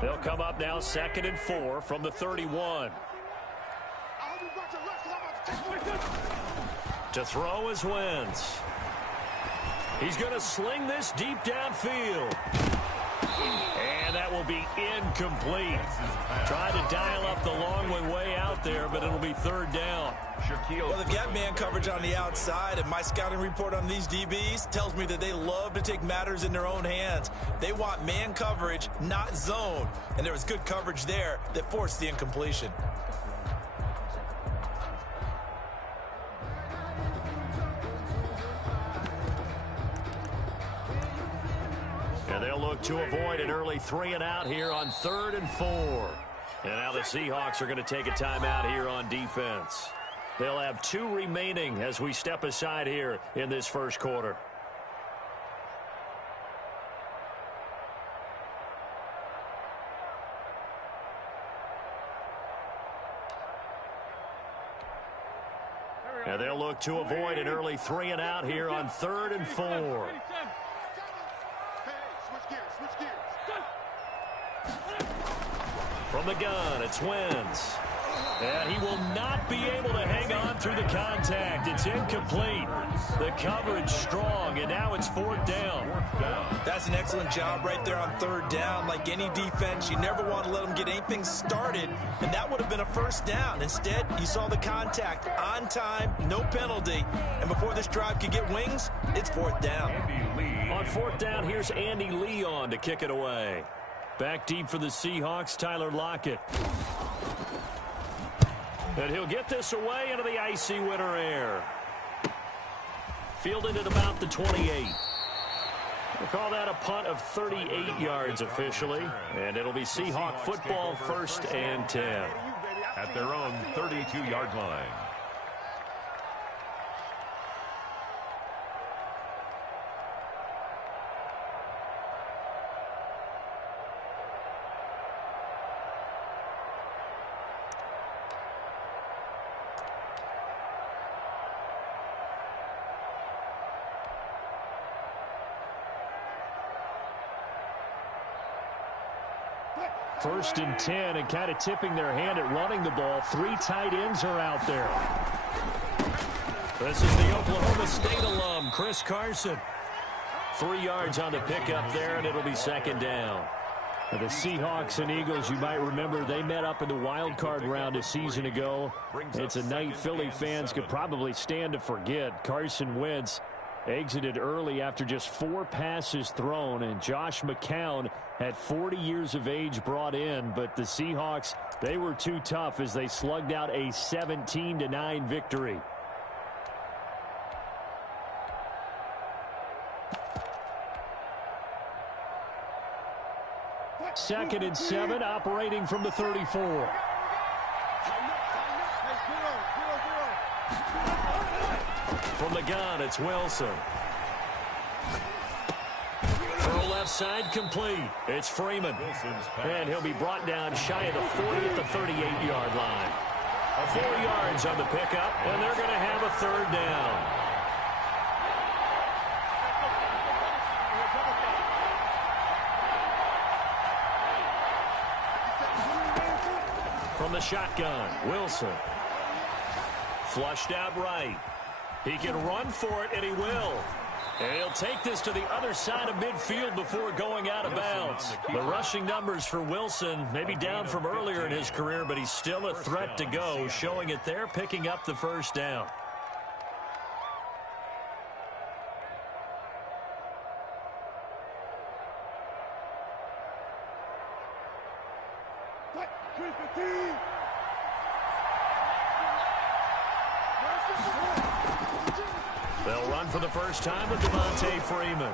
They'll come up now 2nd and 4 from the 31. To throw is Wentz. He's going to sling this deep downfield. And that will be incomplete. Tried to dial up the long way out there, but it'll be 3rd down. Well, they've got man coverage on the outside, and my scouting report on these DBs tells me that they love to take matters in their own hands. They want man coverage, not zone. And there was good coverage there that forced the incompletion. And they'll look to avoid an early 3-and-out here on 3rd and 4. And now the Seahawks are going to take a timeout here on defense. They'll have 2 remaining as we step aside here in this first quarter. And they'll look to avoid an early 3-and-out here on 3rd and 4. From the gun, it's Wentz. And he will not be able to hang on through the contact. It's incomplete. The coverage strong, and now it's 4th down. That's an excellent job right there on 3rd down. Like any defense, you never want to let them get anything started, and that would have been a 1st down. Instead, you saw the contact on time, no penalty, and before this drive could get wings, it's 4th down. On 4th down, here's Andy Lee on to kick it away. Back deep for the Seahawks, Tyler Lockett. And he'll get this away into the icy winter air. Fielded at about the 28. We'll call that a punt of 38 yards officially. And it'll be Seahawk football 1st and 10. At their own 32-yard line. First and 10, and kind of tipping their hand at running the ball. 3 tight ends are out there. This is the Oklahoma State alum, Chris Carson. 3 yards on the pickup there, and it'll be 2nd down. Now the Seahawks and Eagles, you might remember, they met up in the wild card round a season ago. It's a night Philly fans could probably stand to forget. Carson Wentz exited early after just 4 passes thrown, and Josh McCown at 40 years of age brought in, but the Seahawks, they were too tough as they slugged out a 17-9 victory. Second and 7, operating from the 34. From the gun, it's Wilson. Throw left side complete. It's Freeman. And he'll be brought down shy of the 40 at the 38-yard line. 4 yards on the pickup, and they're going to have a 3rd down. From the shotgun, Wilson. Flushed out right. He can run for it, and he will. And he'll take this to the other side of midfield before going out of bounds. The rushing numbers for Wilson maybe down from earlier in his career, but he's still a threat to go, showing it there, picking up the 1st down. They'll run for the first time with Devontae Freeman.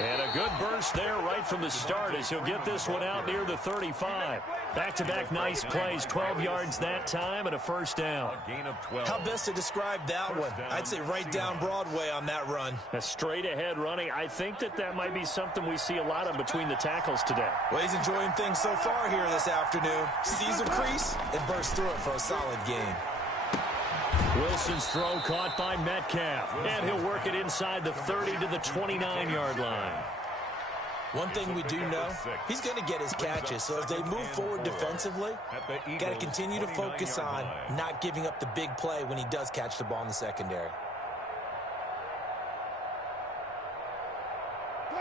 And a good burst there right from the start as he'll get this one out near the 35. Back-to-back nice plays, 12 yards that time and a 1st down. How best to describe that one? I'd say right down Broadway on that run. A straight-ahead running. I think that might be something we see a lot of between the tackles today. Well, he's enjoying things so far here this afternoon. Sees a crease and bursts through it for a solid gain. Wilson's throw caught by Metcalf, and he'll work it inside the 30 to the 29-yard line. One thing we do know, he's going to get his catches. So as they move forward defensively, got to continue to focus on not giving up the big play when he does catch the ball in the secondary.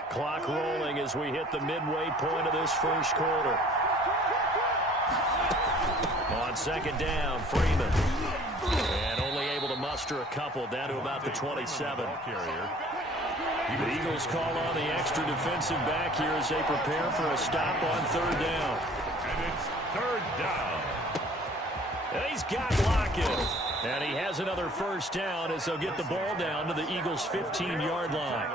Clock rolling as we hit the midway point of this first quarter. On second down, Freeman. And only able to muster a couple down to about the 27. The Eagles call on the extra defensive back here as they prepare for a stop on third down. And it's third down. And he's got Lockett. And he has another first down as they'll get the ball down to the Eagles' 15-yard line.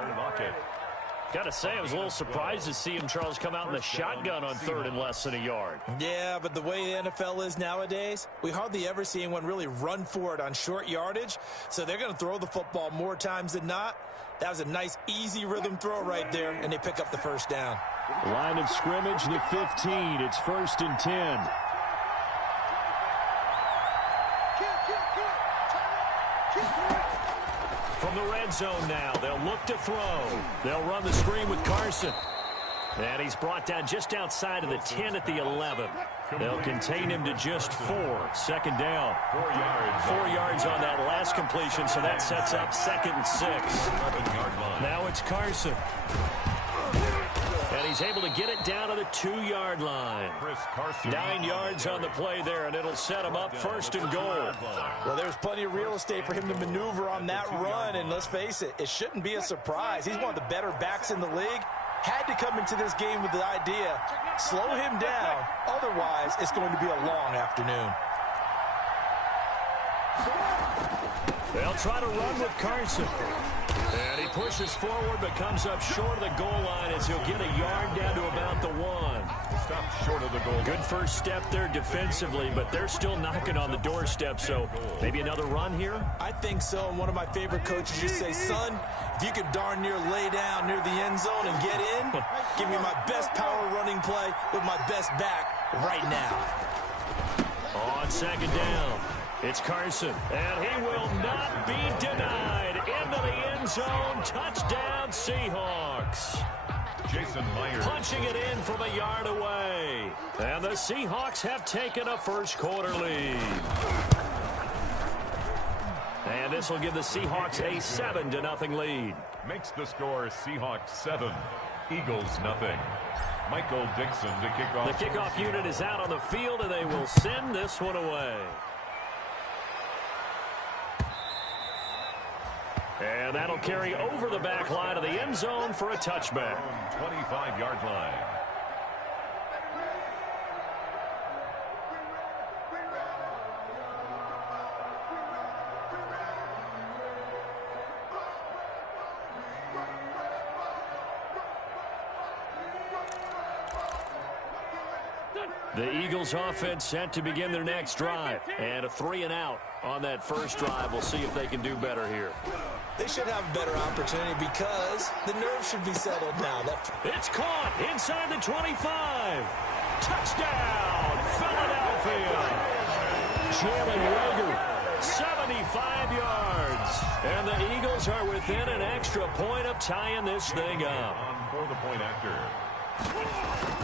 Got to say, I was a little surprised to see him, Charles, come out in the shotgun on third and less than a yard. Yeah, but the way the NFL is nowadays, we hardly ever see anyone really run for it on short yardage. So they're going to throw the football more times than not. That was a nice, easy rhythm throw right there, and they pick up the first down. Line of scrimmage, the 15. It's 1st and 10. From the red zone now, they'll look to throw. They'll run the screen with Carson. And he's brought down just outside of the 10 at the 11. They'll contain him to just 4. Second down. 4 yards. 4 yards on that last completion, so that sets up 2nd and 6. Now it's Carson. And he's able to get it down to the 2-yard line. 9 yards on the play there, and it'll set him up 1st and goal. Well, there's plenty of real estate for him to maneuver on that run, and let's face it, it shouldn't be a surprise. He's one of the better backs in the league. Had to come into this game with the idea, slow him down, otherwise it's going to be a long afternoon. They'll try to run with Carson. And he pushes forward but comes up short of the goal line as he'll get a yard down to about the 1. Stop short of the goal. Good first step there defensively, but they're still knocking on the doorstep, so maybe another run here? I think so, and one of my favorite coaches just say, son, if you can darn near lay down near the end zone and get in, give me my best power running play with my best back right now. On second down, it's Carson, and he will not be denied. Into the end zone, touchdown Seahawks. Jason Myers punching it in from a yard away. And the Seahawks have taken a first quarter lead. And this will give the Seahawks a 7-0 lead. Makes the score Seahawks 7, Eagles nothing. Michael Dixon to kick off. The kickoff unit is out on the field, and they will send this one away. And that'll carry over the back line of the end zone for a touchback. 25-yard line. The Eagles offense set to begin their next drive. And a 3-and-out on that first drive. We'll see if they can do better here. They should have a better opportunity because the nerves should be settled now. It's caught inside the 25. Touchdown, Philadelphia. Jalen Reagor, 75 yards. And the Eagles are within an extra point of tying this thing up. For the point after.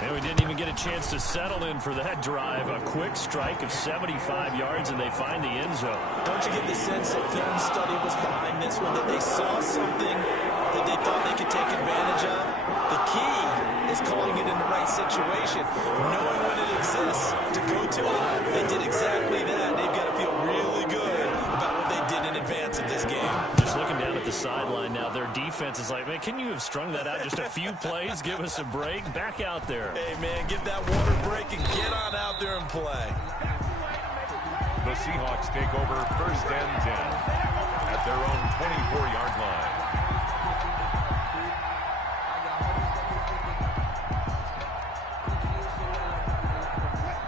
And we didn't even get a chance to settle in for that drive. A quick strike of 75 yards, and they find the end zone. Don't you get the sense that film study was behind this one, that they saw something that they thought they could take advantage of? The key is calling it in the right situation, knowing when it exists to go to it. They did exactly that. They've got to feel really good about what they did in advance of this game. Just looking down at the sideline now, their defense is like, man, can you have strung that out just a few plays? Give us a break. Back out there. Hey, man, give that water break and get on out there and play. The Seahawks take over 1st and 10 at their own 24-yard line.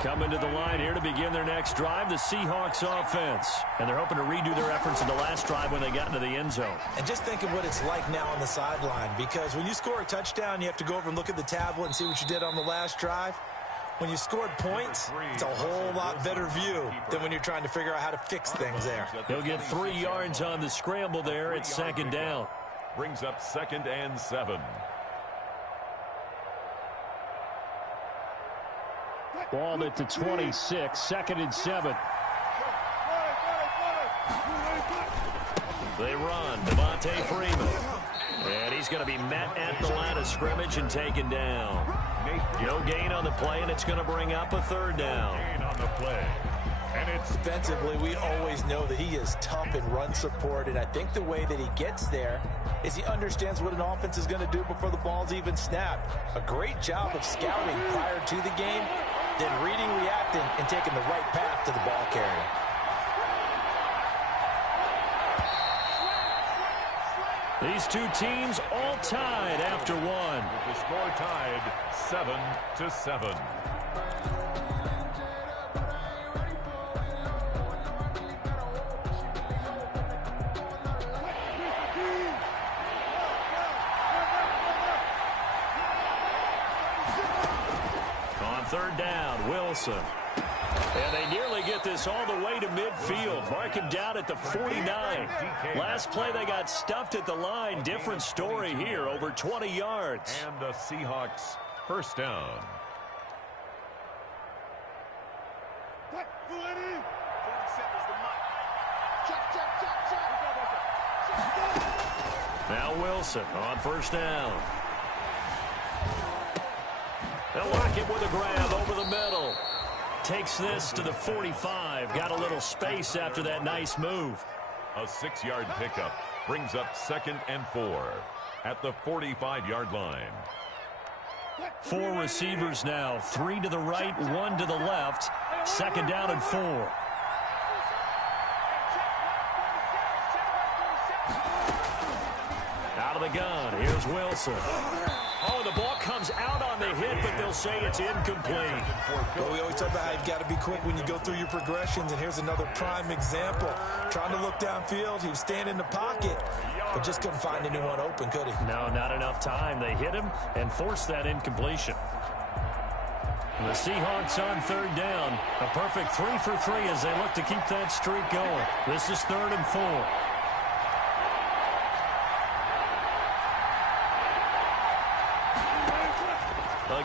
Coming to the line here to begin their next drive, the Seahawks offense. And they're hoping to redo their efforts in the last drive when they got into the end zone. And just think of what it's like now on the sideline, because when you score a touchdown, you have to go over and look at the tablet and see what you did on the last drive. When you scored points, it's a whole lot better view than when you're trying to figure out how to fix things there. He'll get 3 yards on the scramble there. It's second down. Brings up 2nd and 7. Ball at the 26, 2nd and 7. They run. Devontae Freeman. And he's going to be met at the line of scrimmage and taken down. No gain on the play, and it's going to bring up a 3rd down. Gain on the play. And it's defensively, we always know that he is tough in run support, and I think the way that he gets there is he understands what an offense is going to do before the ball's even snapped. A great job of scouting prior to the game, then reading, reacting, and taking the right path to the ball carrier. These two teams all tied after one. With the score tied 7-7. On 3rd down, Wilson. And they nearly get this all the way to midfield. Mark him down at the 49. Last play, they got stuffed at the line. Different story here, over 20 yards. And the Seahawks 1st down. Now Wilson on 1st down. They'll lock him with a grab over the middle. Takes this to the 45. Got a little space after that nice move. A 6-yard pickup brings up 2nd and 4 at the 45-yard line. 4 receivers now. 3 to the right, 1 to the left. 2nd down and 4. Out of the gun. Here's Wilson. Oh, the ball comes out on the hit, but they'll say it's incomplete. Well, we always talk about how you've got to be quick when you go through your progressions, and here's another prime example. Trying to look downfield, he was staying in the pocket, but just couldn't find anyone open, could he? No, not enough time. They hit him and forced that incompletion. The Seahawks on 3rd down. A perfect 3 for 3 as they look to keep that streak going. This is 3rd and 4.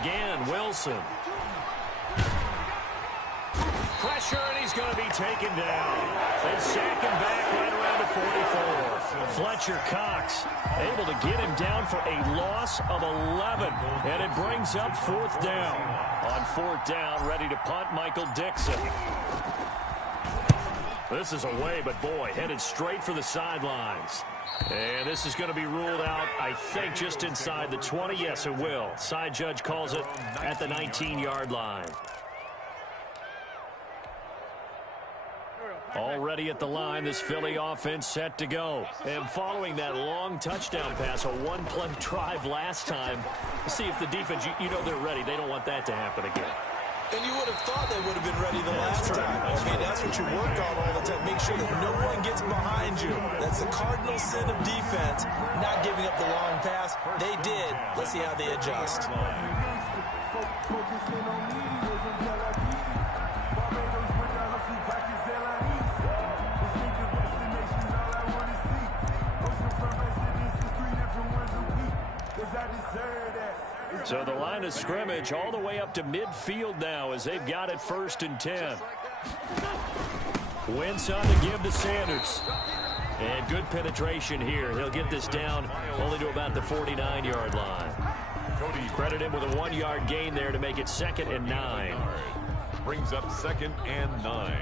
Again, Wilson. Pressure, and he's going to be taken down. They sack him back right around the 44. Fletcher Cox able to get him down for a loss of 11. And it brings up 4th down. On 4th down, ready to punt, Michael Dixon. This is away, but boy, headed straight for the sidelines. And this is going to be ruled out, I think, just inside the 20. Yes, it will. Side judge calls it at the 19-yard line. Already at the line, this Philly offense set to go. And following that long touchdown pass, a one-play drive last time, see if the defense, you know they're ready. They don't want that to happen again. And you would have thought they would have been ready the last time. I mean, that's what you work on all the time. Make sure that no one gets behind you. That's the cardinal sin of defense, not giving up the long pass. They did. Let's see how they adjust. So the line of scrimmage all the way up to midfield now as they've got it 1st and 10. Wentz on to give to Sanders. And good penetration here. He'll get this down only to about the 49-yard line. Credit him with a 1-yard gain there to make it 2nd and 9. Brings up 2nd and 9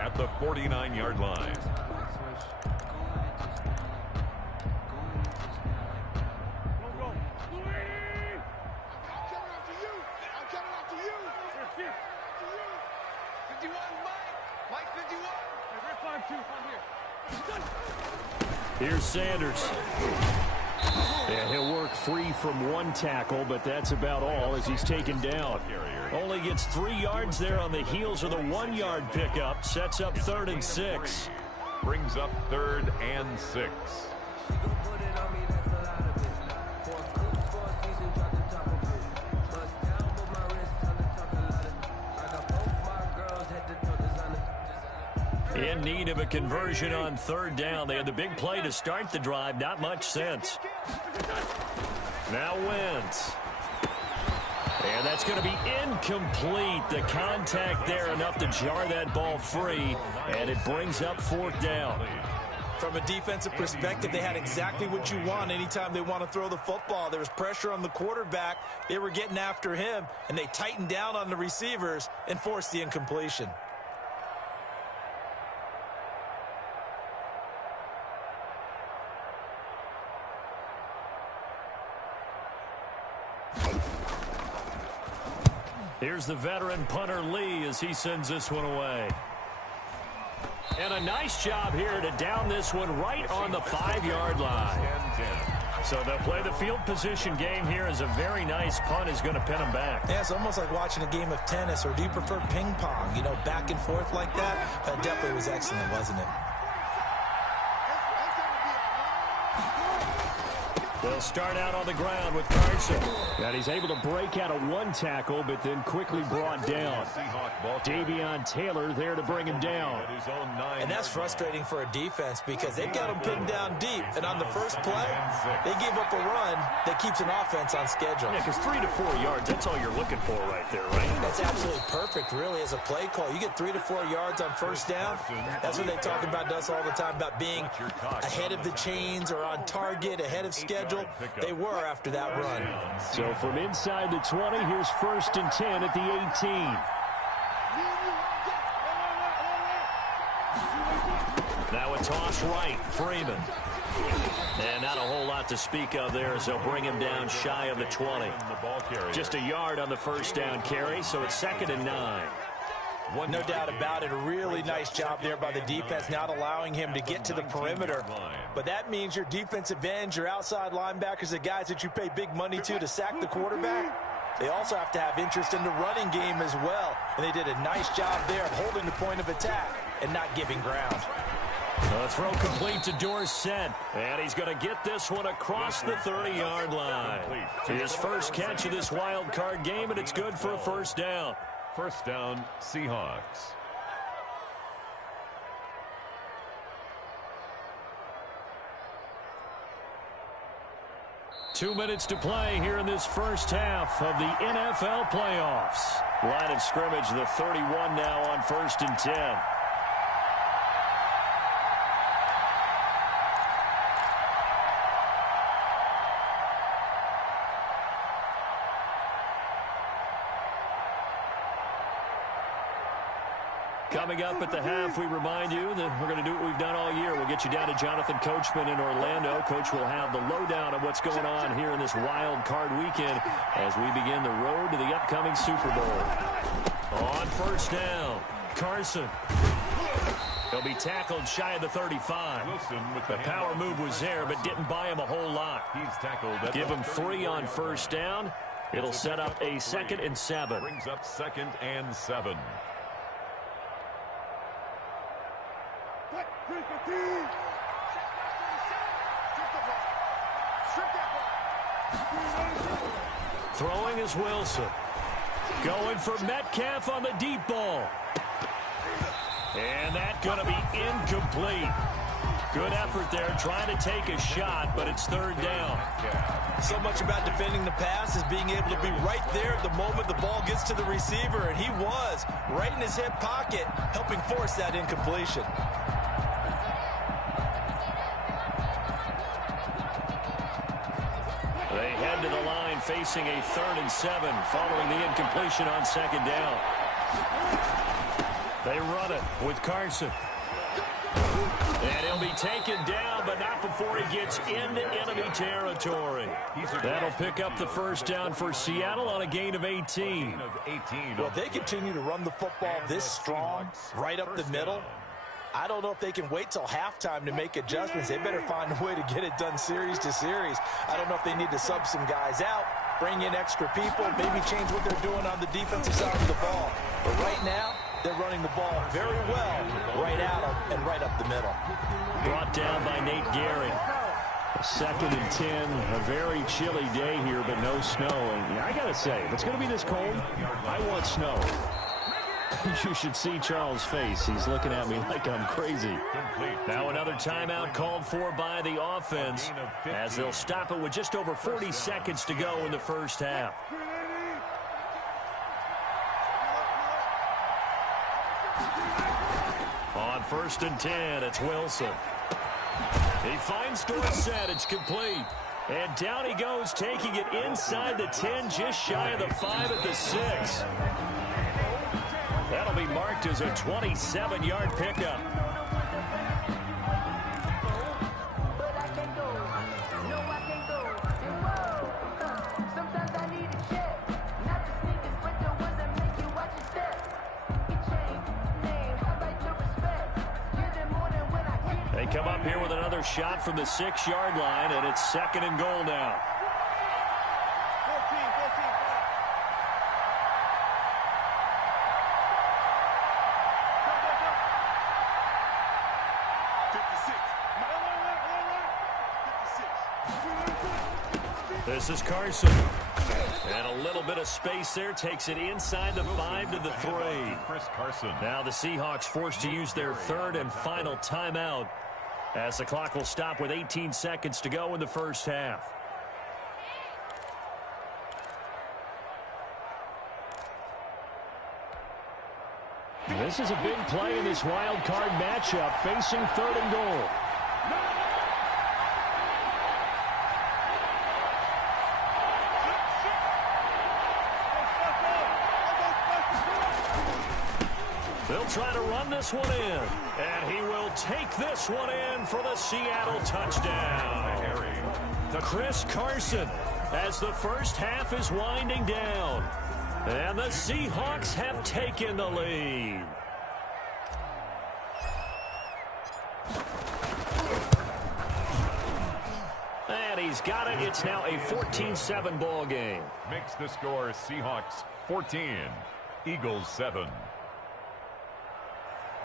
at the 49-yard line. Here's Sanders. And he'll work free from one tackle, but that's about all as he's taken down. Only gets 3 yards there on the heels of the 1-yard pickup. Sets up 3rd and 6. Brings up 3rd and 6. In need of a conversion on 3rd down. They had the big play to start the drive. Not much sense. Now Wentz. And that's going to be incomplete. The contact there enough to jar that ball free, and it brings up 4th down. From a defensive perspective, they had exactly what you want anytime they want to throw the football. There was pressure on the quarterback. They were getting after him, and they tightened down on the receivers and forced the incompletion. Here's the veteran punter Lee as he sends this one away. And a nice job here to down this one right on the 5-yard line. So they'll play the field position game here as a very nice punt is going to pin them back. Yeah, it's almost like watching a game of tennis, or do you prefer ping pong? You know, back and forth like that? That definitely was excellent, wasn't it? They'll start out on the ground with Carson. And he's able to break out of one tackle, but then quickly brought down. Davion Taylor there to bring him down. And that's frustrating for a defense because they've got him pinned down deep. And on the first play, they gave up a run that keeps an offense on schedule. Yeah, because 3 to 4 yards, that's all you're looking for right there, right? That's absolutely perfect, really, as a play call. You get 3 to 4 yards on first down. That's what they talk about us all the time, about being ahead of the chains or on target, ahead of schedule. They were after that run. So from inside the 20, here's 1st and 10 at the 18. Now a toss right, Freeman. And not a whole lot to speak of there as they'll bring him down shy of the 20. Just a yard on the first down carry, so it's 2nd and 9. No doubt about it. A really nice job there by the defense, not allowing him to get to the perimeter. But that means your defensive ends, your outside linebackers, the guys that you pay big money to sack the quarterback, they also have to have interest in the running game as well. And they did a nice job there of holding the point of attack and not giving ground. A throw complete to Dorsett, and he's going to get this one across the 30-yard line. His first catch of this wild card game, and it's good for a 1st down. 1st down, Seahawks. Two minutes to play here in this first half of the NFL playoffs. Line of scrimmage, the 31 now on 1st and 10. Coming up at the half, we remind you that we're going to do what we've done all year. We'll get you down to Jonathan Coachman in Orlando. Coach will have the lowdown of what's going on here in this wild card weekend as we begin the road to the upcoming Super Bowl. On 1st down, Carson. He'll be tackled shy of the 35. The power move was there, but didn't buy him a whole lot. Give him 3 on 1st down. It'll set up a 2nd and 7. Brings up 2nd and 7. Throwing is Wilson. Going for Metcalf on the deep ball. And that's going to be incomplete. Good effort there, trying to take a shot, but it's 3rd down. So much about defending the pass is being able to be right there at the moment the ball gets to the receiver, and he was right in his hip pocket, helping force that incompletion. They head to the line facing a 3rd and 7 following the incompletion on 2nd down. They run it with Carson. And he'll be taken down, but not before he gets into enemy territory. That'll pick up the 1st down for Seattle on a gain of 18. Well, if they continue to run the football this strong, right up the middle, I don't know if they can wait till halftime to make adjustments. They better find a way to get it done series to series. I don't know if they need to sub some guys out, bring in extra people, maybe change what they're doing on the defensive side of the ball. But right now, they're running the ball very well right at them and right up the middle. Brought down by Nate Gehring. 2nd and 10, a very chilly day here, but no snow. And I got to say, if it's going to be this cold, I want snow. You should see Charles' face. He's looking at me like I'm crazy. Now another timeout called for by the offense as they'll stop it with just over 40 seconds to go in the first half. On 1st and 10, it's Wilson. He finds Dorsett. It's complete. And down he goes, taking it inside the 10, just shy of the 5 at the 6. That'll be marked as a 27-yard pickup. They come up here with another shot from the 6-yard line, and it's 2nd and goal now. This is Carson. And a little bit of space there. Takes it inside the 5 to the 3. Chris Carson. Now the Seahawks forced to use their 3rd and final timeout, as the clock will stop with 18 seconds to go in the first half. This is a big play in this wild card matchup, facing 3rd and goal. They'll try to run this one in, and he will take this one in for the Seattle touchdown. Chris Carson, as the first half is winding down, and the Seahawks have taken the lead. And he's got it. It's now a 14-7 ball game. Makes the score Seahawks 14, Eagles 7.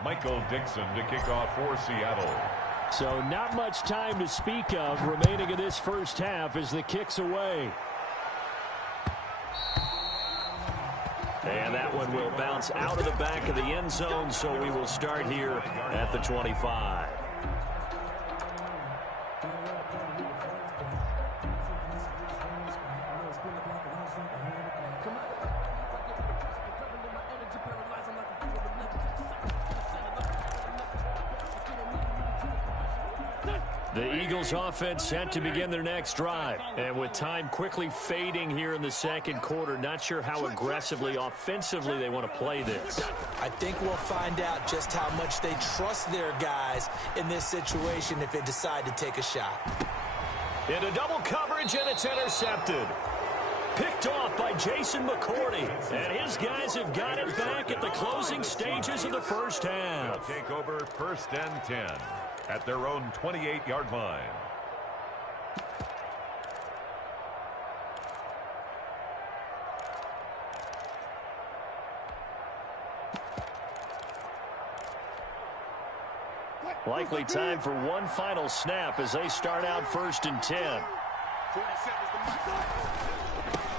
Michael Dixon to kick off for Seattle. So not much time to speak of remaining in this first half as the kick's away. And that one will bounce out of the back of the end zone, so we will start here at the 25. The Eagles offense set to begin their next drive. And with time quickly fading here in the second quarter, not sure how aggressively, offensively they want to play this. I think we'll find out just how much they trust their guys in this situation if they decide to take a shot. Into double coverage, and it's intercepted. Picked off by Jason McCourty. And his guys have got it back at the closing stages of the first half. They'll take over 1st and 10 at their own 28-yard line. Likely time for one final snap as they start out 1st and 10.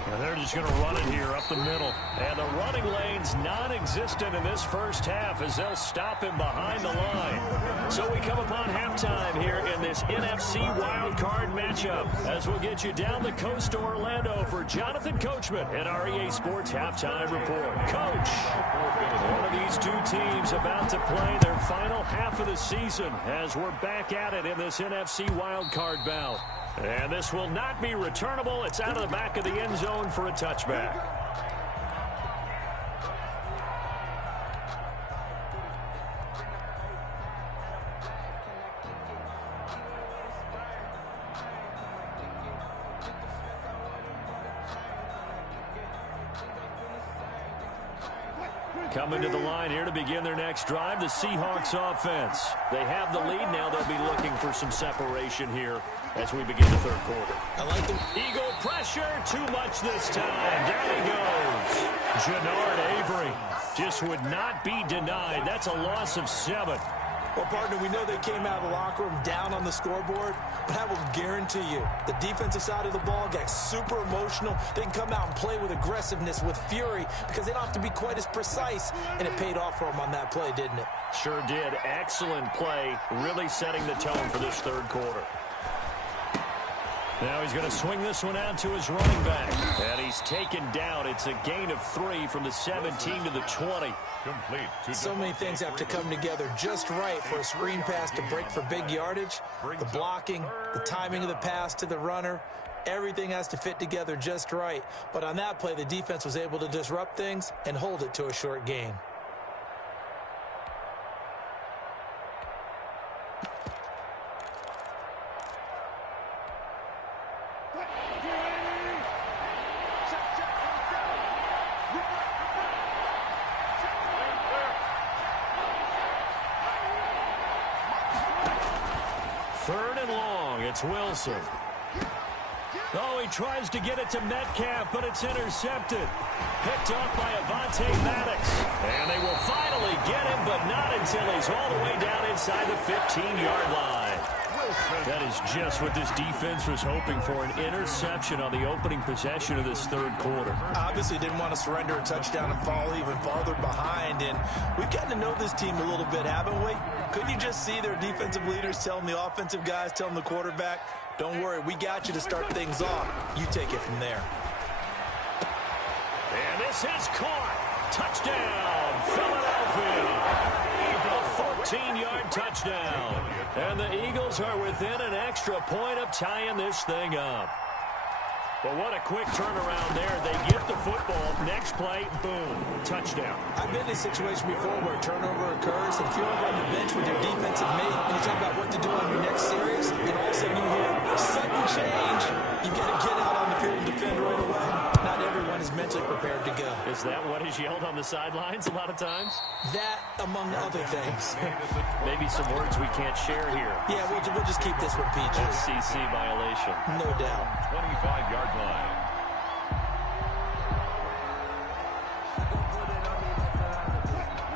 And they're just going to run it here up the middle. And the running lane's non-existent in this first half as they'll stop him behind the line. So we come upon halftime here in this NFC wildcard matchup as we'll get you down the coast to Orlando for Jonathan Coachman at REA Sports Halftime Report. Coach, one of these two teams about to play their final half of the season as we're back at it in this NFC wildcard bout. And this will not be returnable. It's out of the back of the end zone for a touchback. Coming to the line here to begin their next drive, the Seahawks offense. They have the lead now. They'll be looking for some separation here as we begin the third quarter. I like the Eagle pressure, too much this time. Down he goes. Jannard Avery just would not be denied. That's a loss of 7. Well, partner, we know they came out of the locker room down on the scoreboard, but I will guarantee you the defensive side of the ball got super emotional. They can come out and play with aggressiveness, with fury, because they don't have to be quite as precise, and it paid off for them on that play, didn't it? Sure did. Excellent play, really setting the tone for this third quarter. Now he's going to swing this one out to his running back. And he's taken down. It's a gain of 3 from the 17 to the 20. Complete. So many things have to come together just right for a screen pass to break for big yardage. The blocking, the timing of the pass to the runner, everything has to fit together just right. But on that play, the defense was able to disrupt things and hold it to a short gain. Third and long, it's Wilson. Oh, he tries to get it to Metcalf, but it's intercepted. Picked off by Avonte Maddox. And they will finally get him, but not until he's all the way down inside the 15-yard line. That is just what this defense was hoping for, an interception on the opening possession of this third quarter. Obviously didn't want to surrender a touchdown and fall even farther behind, and we've gotten to know this team a little bit, haven't we? Couldn't you just see their defensive leaders telling the offensive guys, telling the quarterback, don't worry, we got you to start things off. You take it from there. And this is caught. Touchdown, Philadelphia. A 14-yard touchdown. And the Eagles are within an extra point of tying this thing up. But what a quick turnaround there. They get the football. Next play, boom, touchdown. I've been in a situation before where a turnover occurs, and if you're over on the bench with your defensive mate, and you talk about what to do on your next series, and all of a sudden you hear sudden change, you've got to get out on the field and defend right away. Not everyone is mentally prepared to go. Is that what is yelled on the sidelines a lot of times? That, among other things. Maybe some words we can't share here. Yeah, we'll just keep this one PG. FCC violation. No doubt. 25-yard line.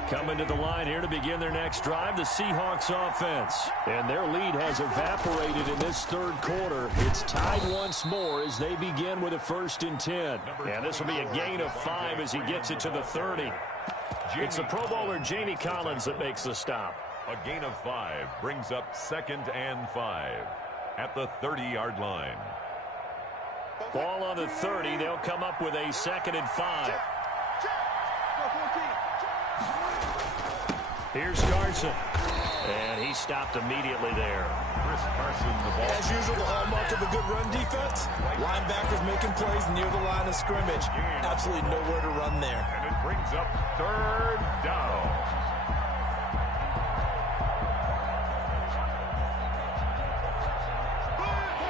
Coming to the line here to begin their next drive, the Seahawks offense. And their lead has evaporated in this third quarter. It's tied once more as they begin with a 1st and 10. And this will be a gain of 5 as he gets it to the 30. It's the Pro Bowler Jamie Collins that makes the stop. A gain of 5 brings up 2nd and 5 at the 30-yard line. Ball on the 30. They'll come up with a 2nd and 5. Here's Carson. And he stopped immediately there. Chris Carson, the ball. As usual, the hallmark of a good run defense. Linebackers making plays near the line of scrimmage. Absolutely nowhere to run there. And it brings up 3rd down.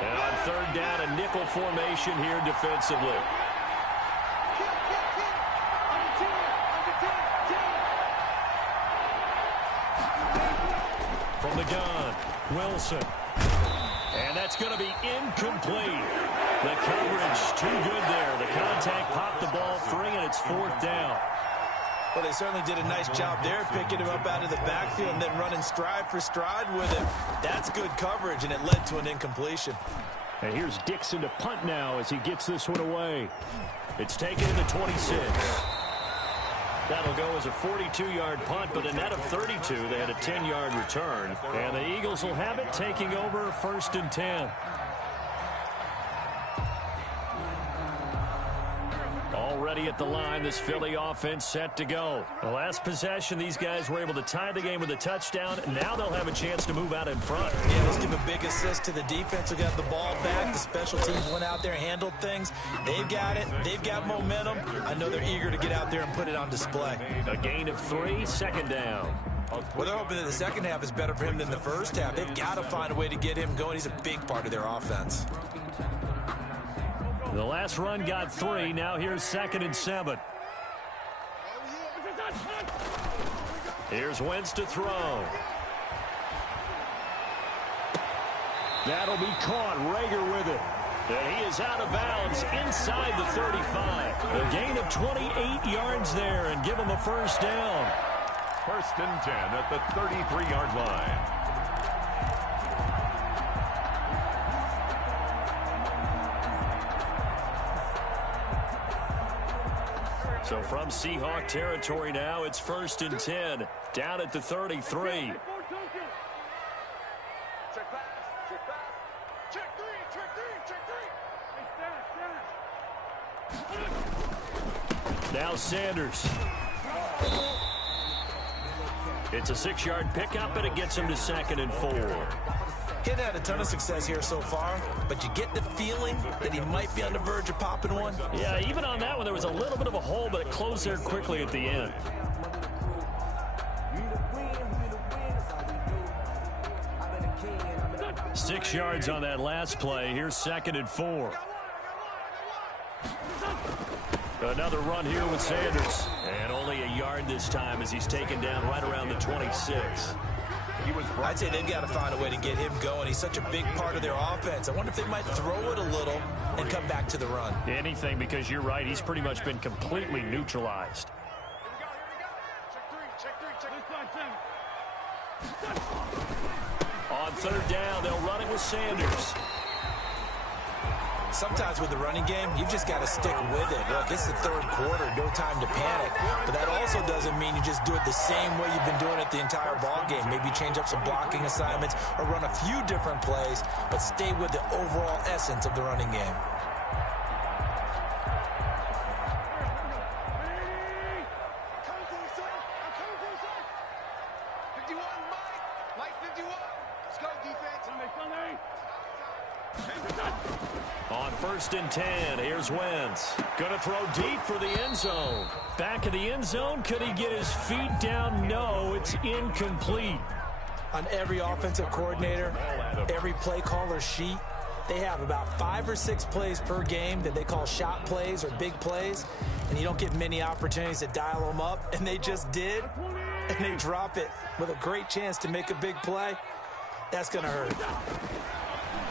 And on 3rd down, a nickel formation here defensively. From the gun, Wilson. And that's going to be incomplete. The coverage too good there. The contact popped the ball free, and it's 4th down. Well, they certainly did a nice job there, picking him up out of the backfield and then running stride for stride with him. That's good coverage, and it led to an incompletion. And here's Dixon to punt now as he gets this one away. It's taken to the 26. That'll go as a 42-yard punt, but a net of 32. They had a 10-yard return. And the Eagles will have it, taking over 1st and 10. Already at the line, this Philly offense set to go. The last possession, these guys were able to tie the game with a touchdown. Now they'll have a chance to move out in front. Yeah, let's give a big assist to the defense who got the ball back. The special teams went out there and handled things. They've got it. They've got momentum. I know they're eager to get out there and put it on display. A gain of 3, 2nd down. Well, they're hoping that the second half is better for him than the first half. They've got to find a way to get him going. He's a big part of their offense. The last run got 3. Now here's 2nd and 7. Here's Wentz to throw. That'll be caught. Rager with it. And he is out of bounds inside the 35. A gain of 28 yards there and give him a 1st down. 1st and 10 at the 33-yard line. So from Seahawk territory now, it's 1st and 10, down at the 33. Now Sanders. It's a 6-yard pickup, and it gets him to 2nd and 4. He hadn't had a ton of success here so far, but you get the feeling that he might be on the verge of popping one. Yeah, even on that one, there was a little bit of a hole, but it closed there quickly at the end. Six yards on that last play. Here's 2nd and 4. Another run here with Sanders. And only a yard this time as he's taken down right around the 26. I'd say they've got to find a way to get him going. He's such a big part of their offense. I wonder if they might throw it a little and come back to the run. Anything, because you're right. He's pretty much been completely neutralized. On 3rd down, they'll run it with Sanders. Sometimes with the running game, you've just got to stick with it. Look, it's the 3rd quarter, no time to panic. But that also doesn't mean you just do it the same way you've been doing it the entire ball game. Maybe change up some blocking assignments or run a few different plays, but stay with the overall essence of the running game. On 1st and 10, here's Wentz. Going to throw deep for the end zone. Back of the end zone, could he get his feet down? No, it's incomplete. On every offensive coordinator, every play caller sheet, they have about 5 or 6 plays per game that they call shot plays or big plays, and you don't get many opportunities to dial them up, and they just did, and they drop it with a great chance to make a big play. That's going to hurt.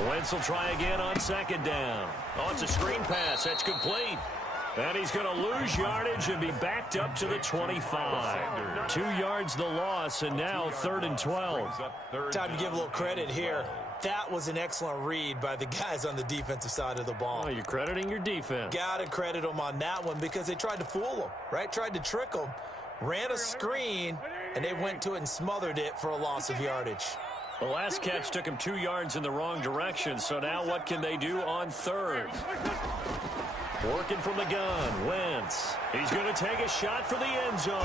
Wentz will try again on 2nd down. Oh, it's a screen pass. That's complete. And he's going to lose yardage and be backed up to the 25. 2 yards the loss, and now 3rd and 12. Time to give a little credit here. That was an excellent read by the guys on the defensive side of the ball. Oh, you're crediting your defense. Got to credit them on that one because they tried to fool them, right? Tried to trick them. Ran a screen, and they went to it and smothered it for a loss of yardage. The last catch took him 2 yards in the wrong direction, so now what can they do on 3rd? Working from the gun, Wentz. He's going to take a shot for the end zone.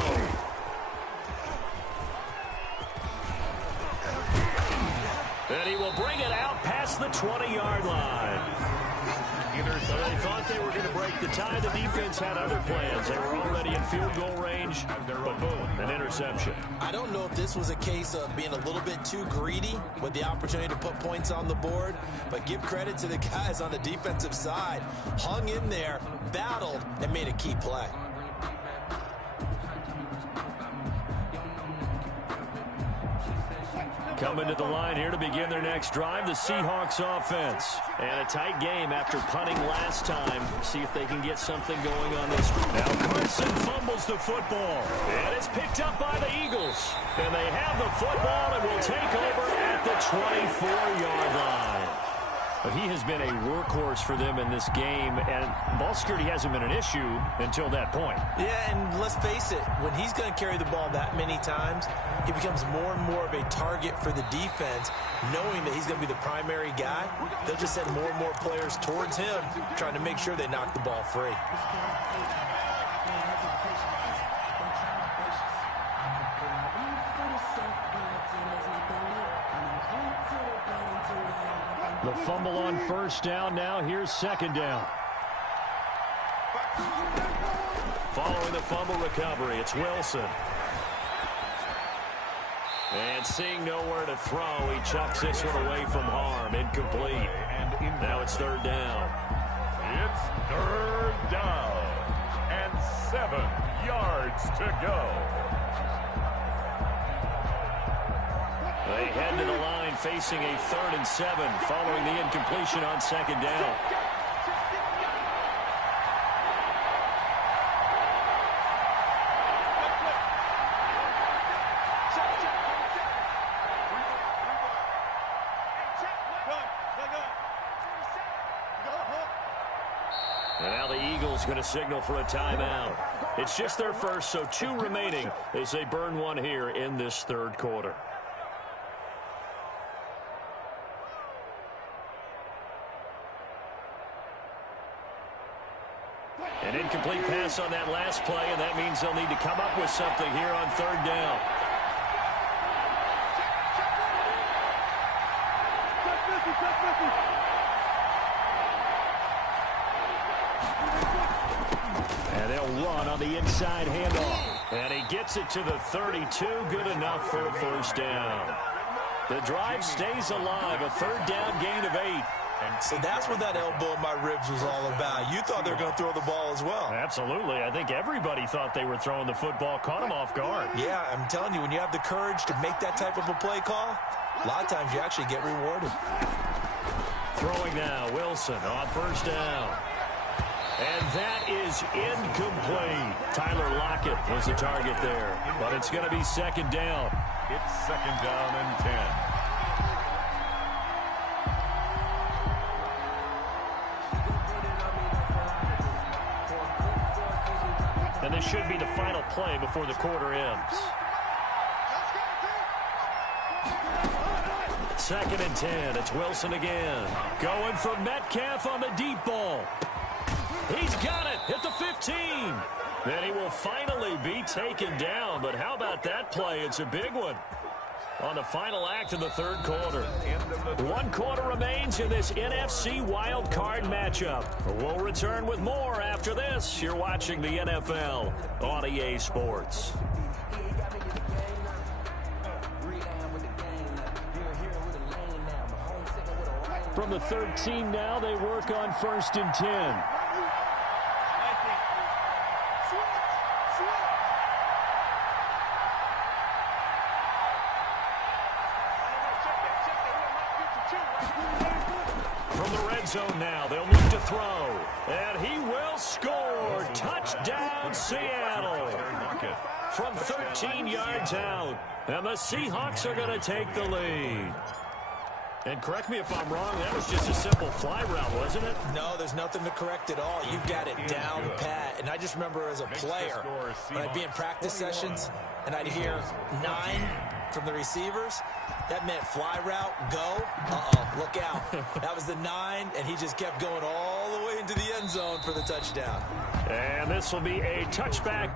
And he will bring it out past the 20-yard line. So they thought they were going to break the tie. The defense had other plans. They were already in field goal range, but boom, an interception. I don't know if this was a case of being a little bit too greedy with the opportunity to put points on the board, but give credit to the guys on the defensive side. Hung in there, battled, and made a key play. Coming to the line here to begin their next drive, the Seahawks offense. And a tight game after punting last time. See if they can get something going on this. Now Carson fumbles the football. And it's picked up by the Eagles. And they have the football and will take over at the 24-yard line. But he has been a workhorse for them in this game, and ball security hasn't been an issue until that point. Yeah, and let's face it, when he's going to carry the ball that many times, he becomes more and more of a target for the defense, knowing that he's going to be the primary guy. They'll just send more and more players towards him, trying to make sure they knock the ball free. The fumble on 1st down. Now here's 2nd down. Following the fumble recovery, it's Wilson. And seeing nowhere to throw, he chucks this one away from harm. Incomplete. Now it's 3rd down. It's 3rd down and 7 yards to go. They head to the line facing a 3rd and 7 following the incompletion on 2nd down. And now the Eagles going to signal for a timeout. It's just their first, so 2 remaining as they burn one here in this 3rd quarter. And An incomplete pass on that last play, and that means they'll need to come up with something here on third down. And they'll run on the inside handoff. And he gets it to the 32. Good enough for a first down. The drive stays alive. A third down gain of 8. So that's what that elbow in my ribs was all about. You thought they were going to throw the ball as well. Absolutely. I think everybody thought they were throwing the football. Caught him off guard. Yeah, I'm telling you, when you have the courage to make that type of a play call, a lot of times you actually get rewarded. Throwing now, Wilson on first down. And that is incomplete. Tyler Lockett was the target there. But it's going to be second down. It's second down and 10. And this should be the final play before the quarter ends. Second and 10. It's Wilson again. Going for Metcalf on the deep ball. He's got it at the 15. Then he will finally be taken down. But how about that play? It's a big one on the final act of the third quarter. 1 quarter remains in this NFC wild card matchup. We'll return with more after this. You're watching the NFL on EA Sports. From the 13 now, they work on first and 10. From the red zone now, they'll need to throw. And he will score. Touchdown, Seattle. From 13 yards out. And the Seahawks are going to take the lead. And correct me if I'm wrong, that was just a simple fly route, wasn't it? No, there's nothing to correct at all. You've got it down pat. And I just remember as a player, when I'd be in practice sessions, and I'd hear 9 from the receivers, that meant fly route, go. Look out. That was the 9, and he just kept going all the way into the end zone for the touchdown. And this will be a touchback.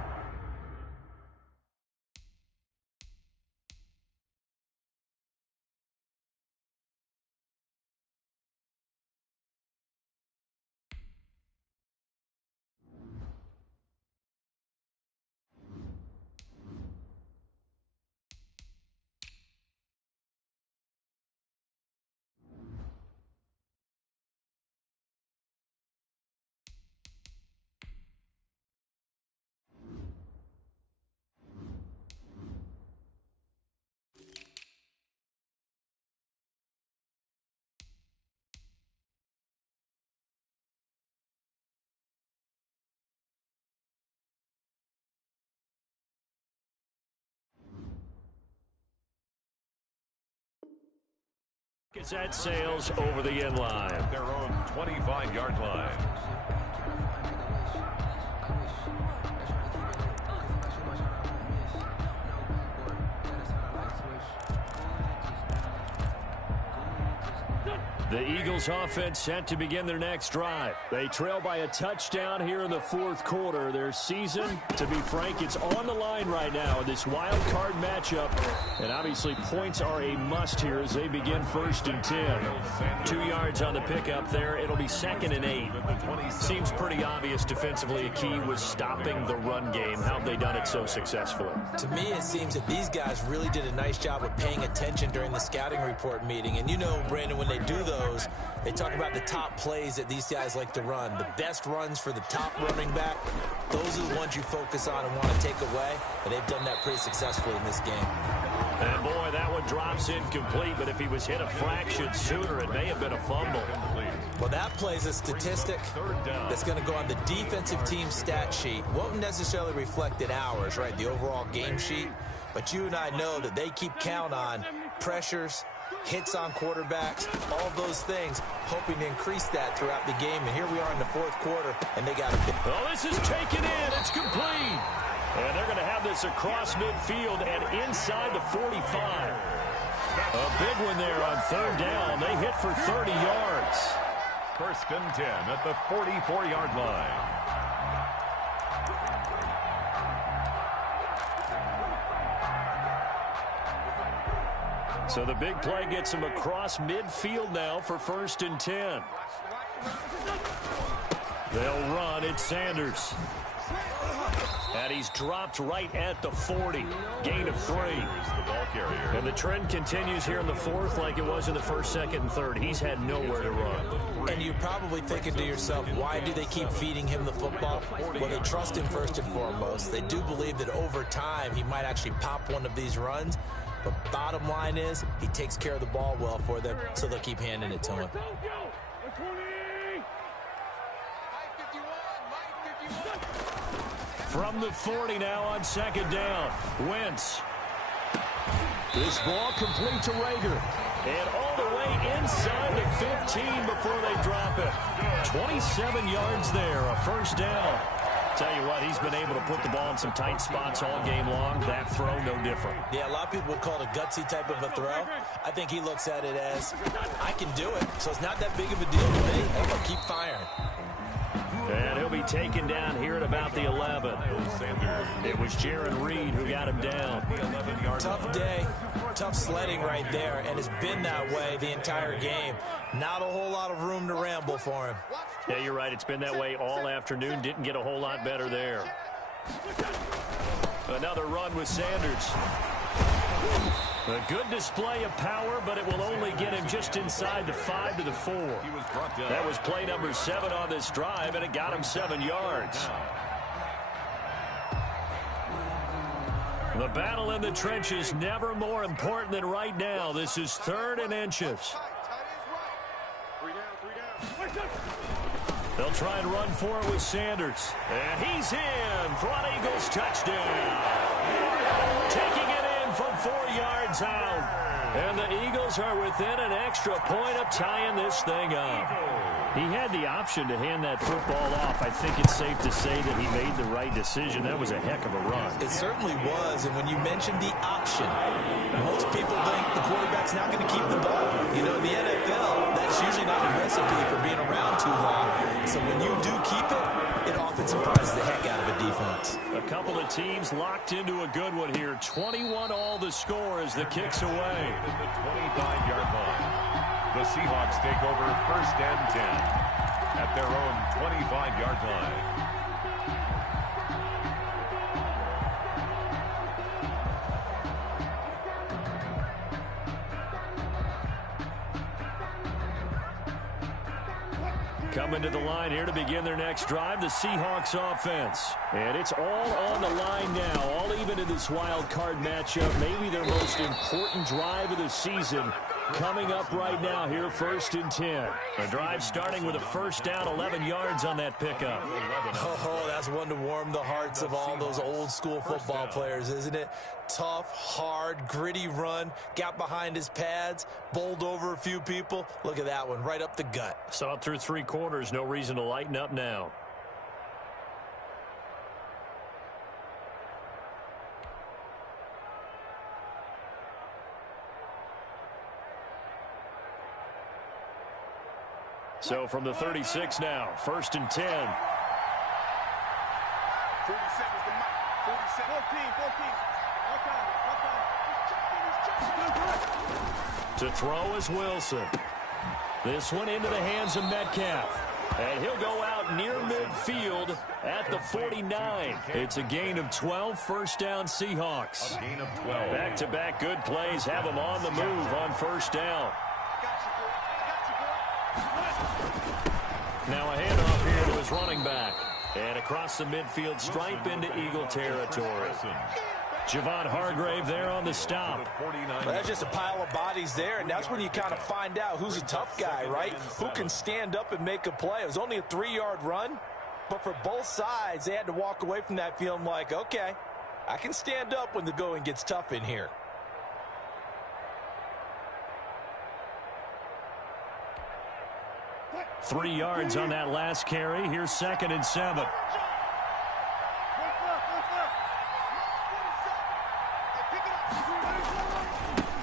Gets that sails over the end line. At their own 25-yard line. The Eagles offense set to begin their next drive. They trail by a touchdown here in the fourth quarter. Their season, to be frank, it's on the line right now in this wild card matchup. And obviously points are a must here as they begin first and 10. 2 yards on the pickup there. It'll be second and 8. Seems pretty obvious defensively a key was stopping the run game. How have they done it so successfully? To me, it seems that these guys really did a nice job of paying attention during the scouting report meeting. And you know, Brandon, when they do those, they talk about the top plays that these guys like to run. The best runs for the top running back, those are the ones you focus on and want to take away. And they've done that pretty successfully in this game. And boy, that one drops incomplete, but if he was hit a fraction sooner, it may have been a fumble. Well, that plays a statistic that's going to go on the defensive team stat sheet. Won't necessarily reflect in ours, right, the overall game sheet. But you and I know that they keep count on pressures, hits on quarterbacks, all those things, hoping to increase that throughout the game. And here we are in the fourth quarter, and they got it. Oh, this is taken in. It's complete. And they're going to have this across midfield and inside the 45. A big one there on third down. They hit for 30 yards. First and 10 at the 44-yard line. So the big play gets him across midfield now for 1st and 10. They'll run. It's Sanders. And he's dropped right at the 40. Gain of 3. And the trend continues here in the 4th like it was in the 1st, 2nd, and 3rd. He's had nowhere to run. And you're probably thinking to yourself, why do they keep feeding him the football? Well, they trust him first and foremost. They do believe that over time he might actually pop one of these runs. But bottom line is he takes care of the ball well for them, so they'll keep handing it to him. From the 40 now on 2nd down. Wentz. This ball complete to Rager. And all the way inside the 15 before they drop it. 27 yards there, a 1st down. Tell you what, he's been able to put the ball in some tight spots all game long. That throw, no different. Yeah, a lot of people would call it a gutsy type of a throw. I think he looks at it as, I can do it, so it's not that big of a deal to me. I'm going to keep firing. And he'll be taken down here at about the 11. It was Jaron Reed who got him down. Tough day, tough sledding right there, and it's been that way the entire game. Not a whole lot of room to ramble for him. Yeah, you're right. It's been that way all afternoon. Didn't get a whole lot better there. Another run with Sanders. A good display of power, but it will only get him just inside the 5 to the 4. That was play number 7 on this drive, and it got him 7 yards. The battle in the trenches never more important than right now. This is 3rd and inches. They'll try and run for it with Sanders. And he's in. Front Eagles touchdown. Taking it in from 4 yards out. And the Eagles are within an extra point of tying this thing up. He had the option to hand that football off. I think it's safe to say that he made the right decision. That was a heck of a run. It certainly was. And when you mentioned the option, most people think the quarterback's not going to keep the ball. You know, in the NFL, that's usually not a recipe for being around too long. So when you do keep it, it often surprises the heck out of a defense. A couple of teams locked into a good one here. 21 all the score as the kick's away. The 25-yard line. The Seahawks take over 1st and 10 at their own 25-yard line. Coming to the line here to begin their next drive, the Seahawks offense. And it's all on the line now, all even in this wild card matchup. Maybe their most important drive of the season coming up right now here, 1st and 10. The drive starting with a 1st down, 11 yards on that pickup. Oh, that's one to warm the hearts of all those old school football players, isn't it? Tough, hard, gritty run, got behind his pads, bowled over a few people. Look at that one, right up the gut. Saw it through 3 quarters, no reason to lighten up now. So from the 36 now, 1st and 10. 47 is the mark. 14. To throw is Wilson. This one into the hands of Metcalf. And he'll go out near midfield at the 49. It's a gain of 12, 1st down Seahawks. A gain of 12. Back-to-back good plays have them on the move on 1st down. Now a handoff here to his running back. And across the midfield stripe into Eagle territory. Javon Hargrave there on the stop. Well, that's just a pile of bodies there, and that's when you kind of find out who's a tough guy, right? Who can stand up and make a play. It was only a 3-yard run, but for both sides, they had to walk away from that feeling like, okay, I can stand up when the going gets tough in here. Three yards on that last carry. Here's 2nd and 7.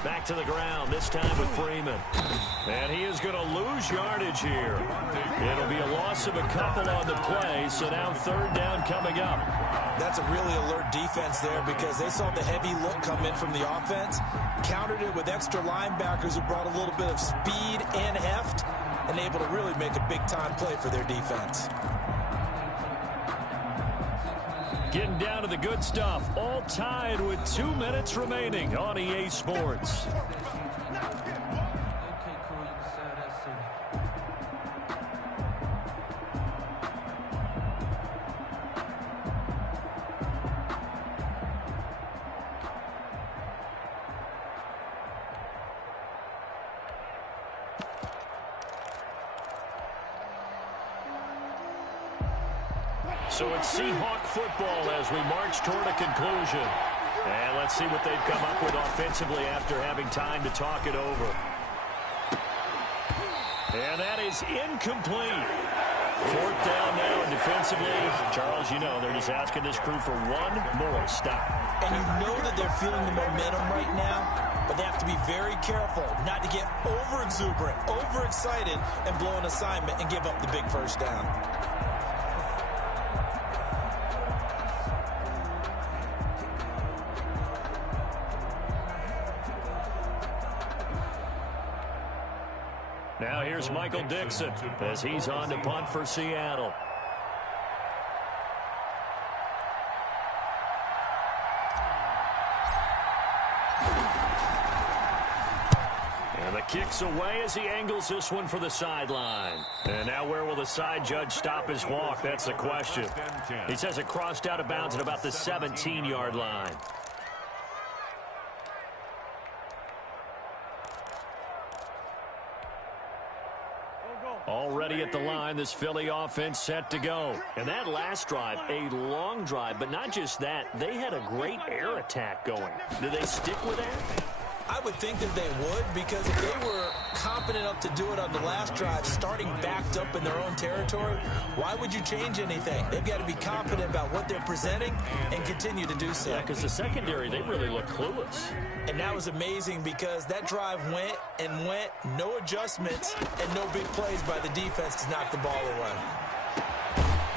Back to the ground, this time with Freeman. And he is going to lose yardage here. It'll be a loss of a couple on the play, so now third down coming up. That's a really alert defense there because they saw the heavy look come in from the offense, countered it with extra linebackers who brought a little bit of speed and heft, and able to really make a big-time play for their defense. Getting down to the good stuff, all tied with 2 minutes remaining on EA Sports. So it's Seahawk football as we march toward a conclusion. And let's see what they've come up with offensively after having time to talk it over. And that is incomplete. Fourth down now, and defensively, Charles, you know, they're just asking this crew for one more stop. And you know that they're feeling the momentum right now, but they have to be very careful not to get over-exuberant, over-excited, and blow an assignment and give up the big first down. Now here's Michael Dixon as he's on to punt for Seattle. And the kick's away as he angles this one for the sideline. And now where will the side judge stop his walk? That's the question. He says it crossed out of bounds at about the 17-yard line. Already at the line, this Philly offense set to go. And that last drive, a long drive, but not just that. They had a great air attack going. Do they stick with that? I would think that they would, because if they were competent enough to do it on the last drive, starting backed up in their own territory, why would you change anything? They've got to be confident about what they're presenting and continue to do so. Yeah, because the secondary, they really look clueless. And that was amazing because that drive went and went, no adjustments, and no big plays by the defense to knock the ball away.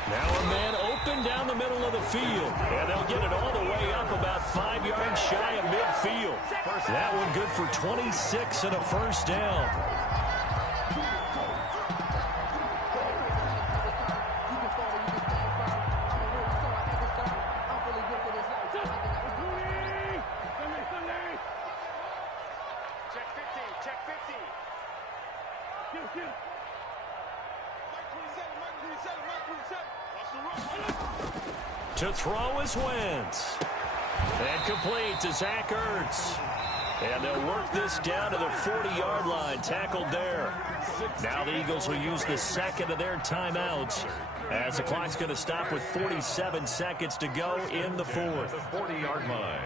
Now a man open down the middle of the field, and they'll get it all the way up about 5 yards shy of midfield. That one good for 26 and a first down. To throw is Wentz. And complete to Zach Ertz. And they'll work this down to the 40-yard line, tackled there. Now the Eagles will use the second of their timeouts as the clock's going to stop with 47 seconds to go in the fourth. The 40-yard line.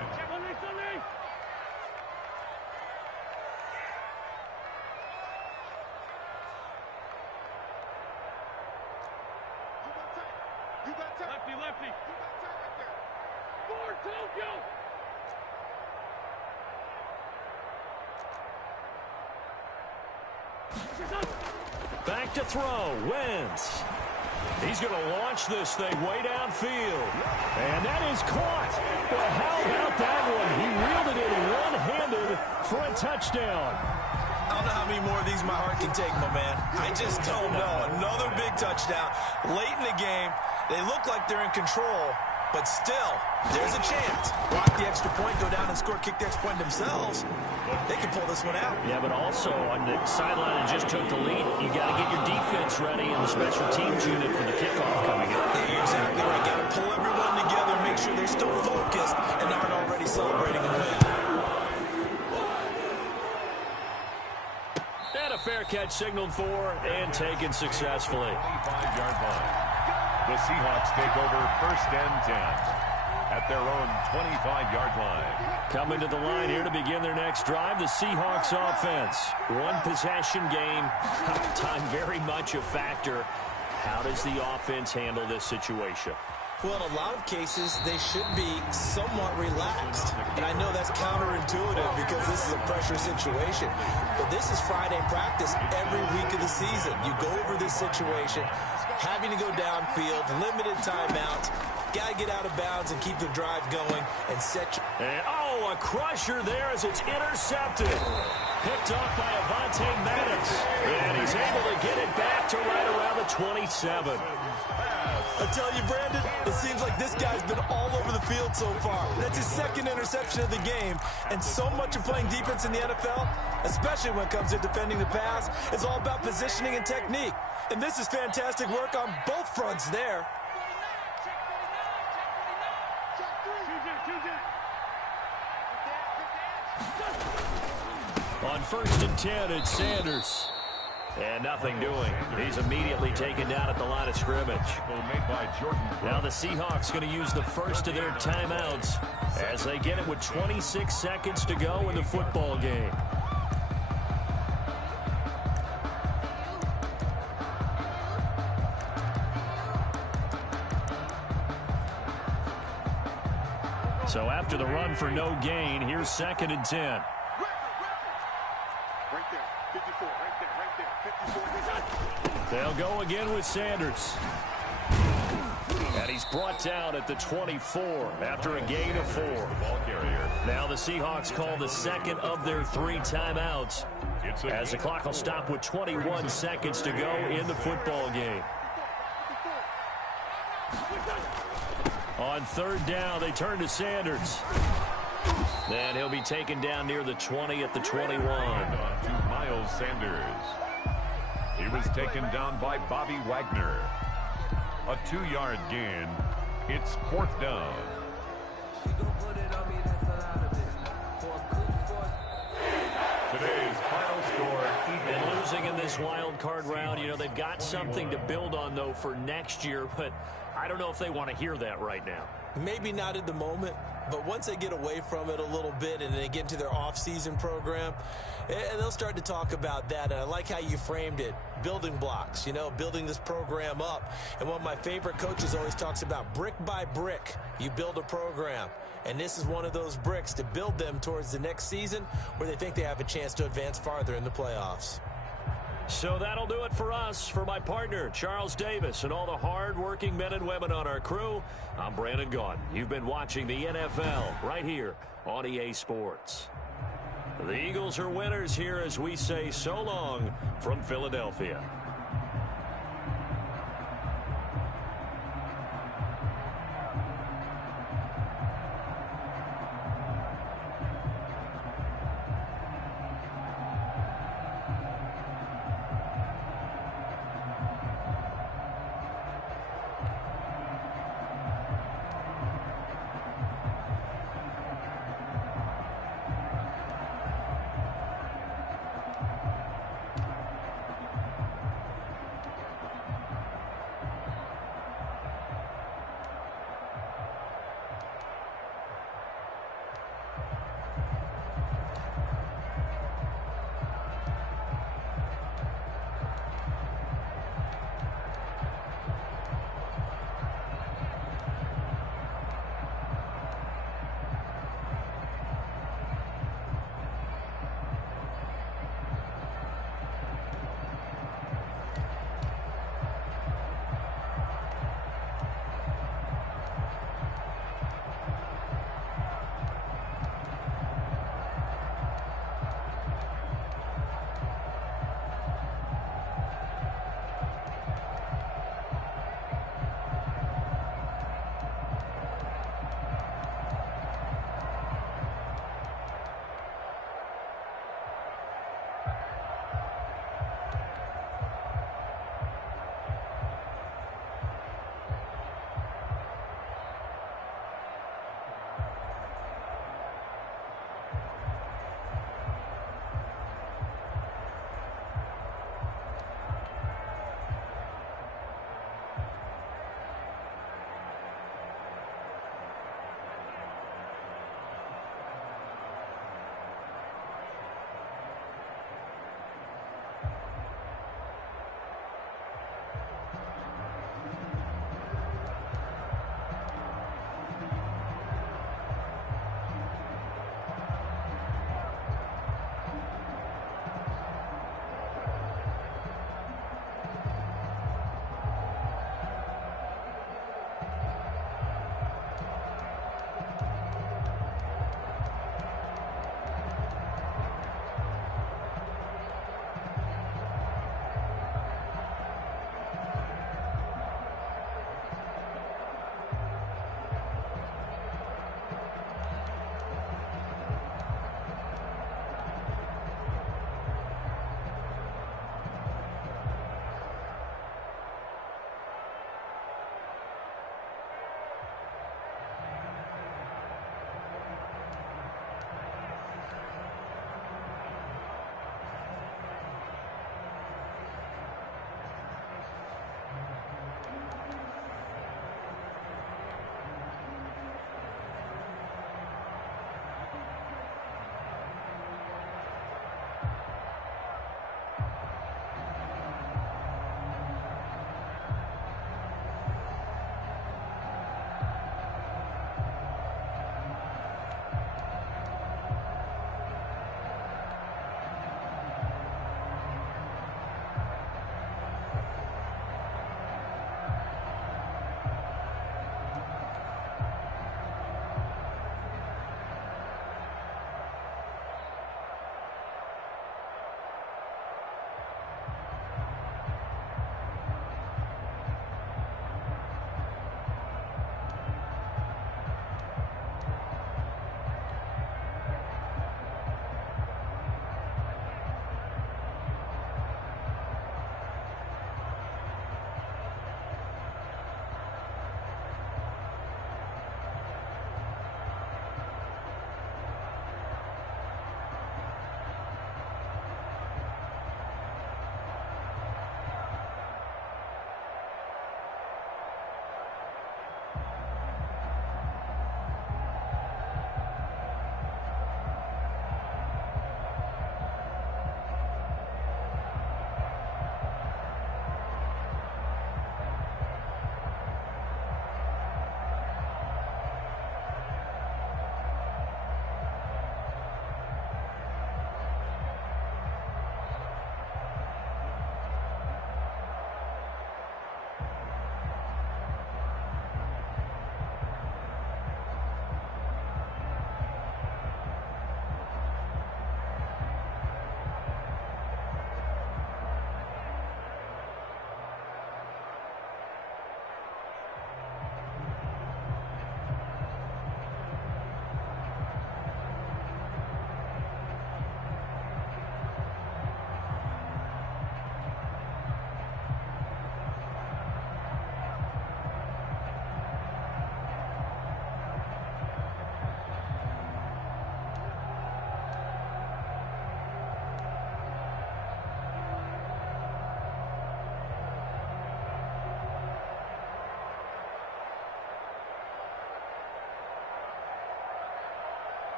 Back to throw, Wentz. He's going to launch this thing way downfield. And that is caught. Well, how about that one? He reeled it in one-handed for a touchdown. I don't know how many more of these my heart can take, my man. I just don't know. Another big touchdown. Late in the game, they look like they're in control, but still, there's a chance. Block the extra point, go down and score, kick the extra point themselves. They can pull this one out. Yeah, but also on the sideline and just took the lead, you got to get your defense ready and the special teams unit for the kickoff coming up. Yeah, you're exactly right. Got to pull everyone together, make sure they're still focused and aren't already celebrating a win. And a fair catch signaled for and taken successfully. 25-yard line. The Seahawks take over first and 10 at their own 25-yard line. Coming to the line here to begin their next drive, the Seahawks offense. One possession game, time very much a factor. How does the offense handle this situation? Well, in a lot of cases, they should be somewhat relaxed. And I know that's counterintuitive because this is a pressure situation. But this is Friday practice every week of the season. You go over this situation, having to go downfield, limited timeouts, got to get out of bounds and keep the drive going and set your... And, a crusher there as it's intercepted. Picked off by Avonte Maddox. And he's able to get it back to right around the 27. I tell you, Brandon, it seems like this guy's been all over the field so far. That's his second interception of the game. And so much of playing defense in the NFL, especially when it comes to defending the pass, is all about positioning and technique. And this is fantastic work on both fronts there. On 1st and 10, it's Sanders. And nothing doing. He's immediately taken down at the line of scrimmage. Now the Seahawks going to use the first of their timeouts as they get it with 26 seconds to go in the football game. So after the run for no gain, here's 2nd and 10. Right there, 54, right there, 54. They'll go again with Sanders. And he's brought down at the 24 after a gain of 4. Now the Seahawks call the second of their 3 timeouts as the clock will stop with 21 seconds to go in the football game. On 3rd down, they turn to Sanders. And he'll be taken down near the 20 at the 21. To Miles Sanders. He was taken down by Bobby Wagner. A 2-yard gain. It's 4th down. Today's final score. And losing in this wild card round, you know, they've got something to build on, though, for next year. But I don't know if they want to hear that right now. Maybe not at the moment, but once they get away from it a little bit and they get into their off-season program, and they'll start to talk about that. And I like how you framed it, building blocks, you know, building this program up. And one of my favorite coaches always talks about brick by brick, you build a program. And this is one of those bricks to build them towards the next season where they think they have a chance to advance farther in the playoffs. So that'll do it for us. For my partner, Charles Davis, and all the hard-working men and women on our crew, I'm Brandon Gaudin. You've been watching the NFL right here on EA Sports. The Eagles are winners here as we say so long from Philadelphia.